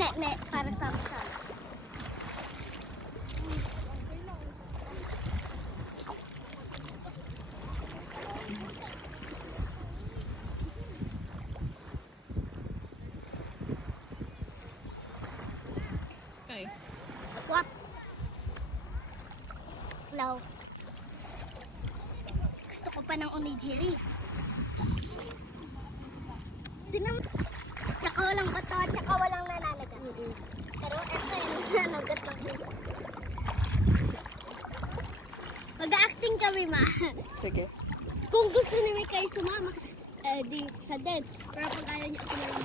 ne, para sa akin. Okay. What? Hello. Gusto ko pa ng onigiri. Tinan mo. Tsaka walang bato, tsaka walang nananagat. Pero ito yung nananagat lang. Mag-acting kami, ma. Sige. Kung gusto ni Mikay sumama, di siya din. Pero pag ayaw niya, ako na lang.